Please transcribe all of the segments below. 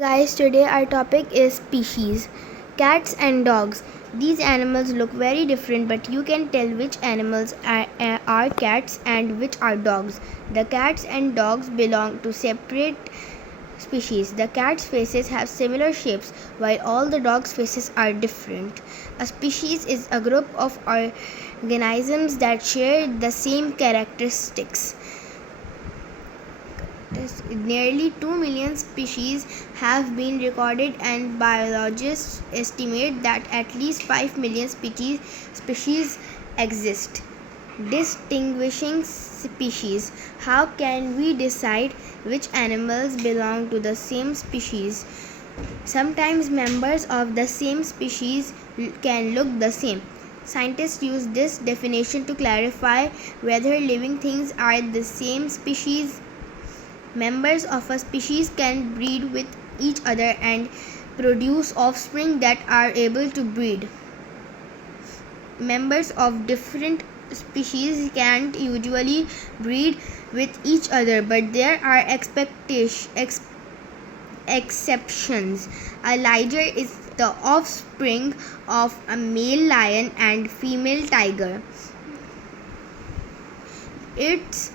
Guys, today our topic is species. Cats and dogs. These animals look very different, but you can tell which animals are cats and which are dogs. The cats and dogs belong to separate species. The cat's faces have similar shapes, while all the dogs' faces are different. A species is a group of organisms that share the same characteristics. Nearly 2 million species have been recorded, and biologists estimate that at least 5 million species exist. Distinguishing species. How can we decide which animals belong to the same species? Sometimes members of the same species can look the same. Scientists use this definition to clarify whether living things are the same species. Members of a species can breed with each other and produce offspring that are able to breed. Members of different species can't usually breed with each other, but there are exceptions. A liger is the offspring of a male lion and female tiger. Its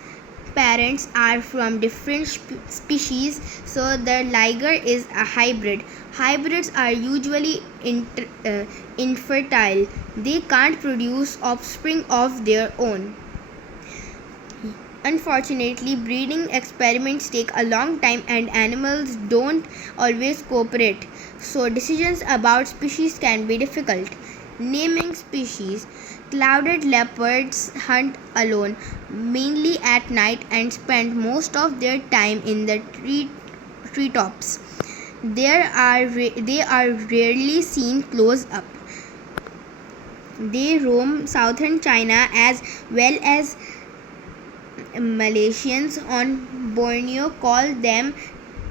parents are from different species, so the liger is a hybrid. Hybrids are usually infertile. They can't produce offspring of their own. Unfortunately, breeding experiments take a long time and animals don't always cooperate, so decisions about species can be difficult. Naming species. Clouded leopards hunt alone, mainly at night, and spend most of their time in the treetops. They are rarely seen close up. They roam southern China as well as Malaysians on Borneo call them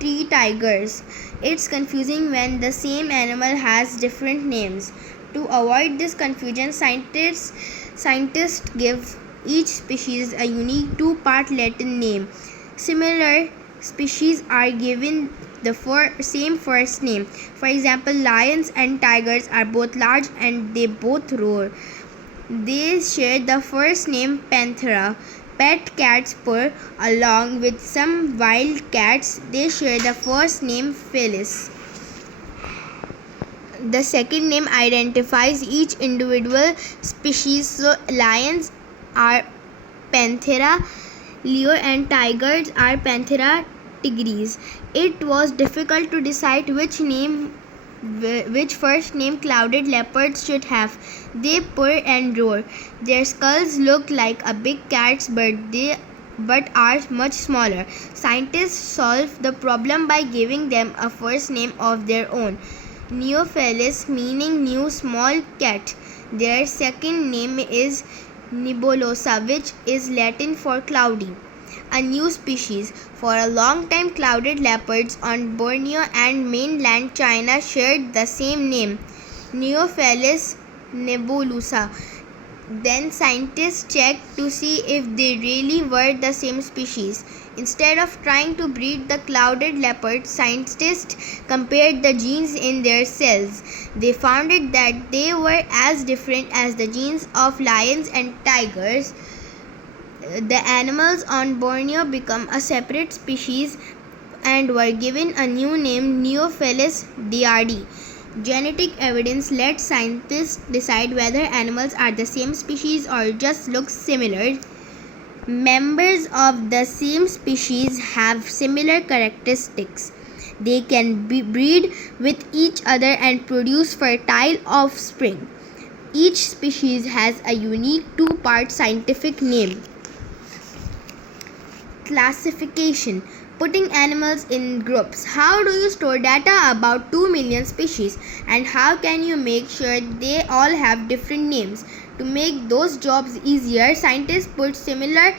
tree tigers. It's confusing when the same animal has different names. To avoid this confusion, scientists give each species a unique two-part Latin name. Similar species are given the same first name. For example, lions and tigers are both large and they both roar. They share the first name Panthera. Pet cats purr along with some wild cats. They share the first name Felis. The second name identifies each individual species, so lions are Panthera leo and tigers are Panthera tigris. It was difficult to decide which first name clouded leopards should have. They purr and roar. Their skulls look like a big cat's, but are much smaller. Scientists solved the problem by giving them a first name of their own. Neophelis, meaning new small cat. Their second name is Nebulosa, which is Latin for cloudy. A new species. For a long time, clouded leopards on Borneo and mainland China shared the same name, Neophelis nebulosa. Then scientists checked to see if they really were the same species. Instead of trying to breed the clouded leopards, scientists compared the genes in their cells. They found that they were as different as the genes of lions and tigers. The animals on Borneo became a separate species and were given a new name, Neophelis drd. Genetic evidence let scientists decide whether animals are the same species or just look similar. Members of the same species have similar characteristics. They can breed with each other and produce fertile offspring. Each species has a unique two-part scientific name. Classification. Putting animals in groups. How do you store data about 2 million species, and how can you make sure they all have different names? To make those jobs easier, scientists put similar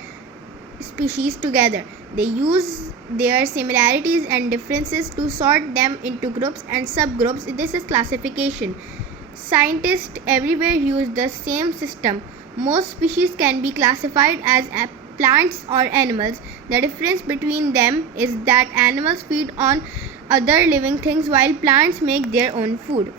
species together. They use their similarities and differences to sort them into groups and subgroups. This is classification. Scientists everywhere use the same system. Most species can be classified as plants or animals. The difference between them is that animals feed on other living things while plants make their own food.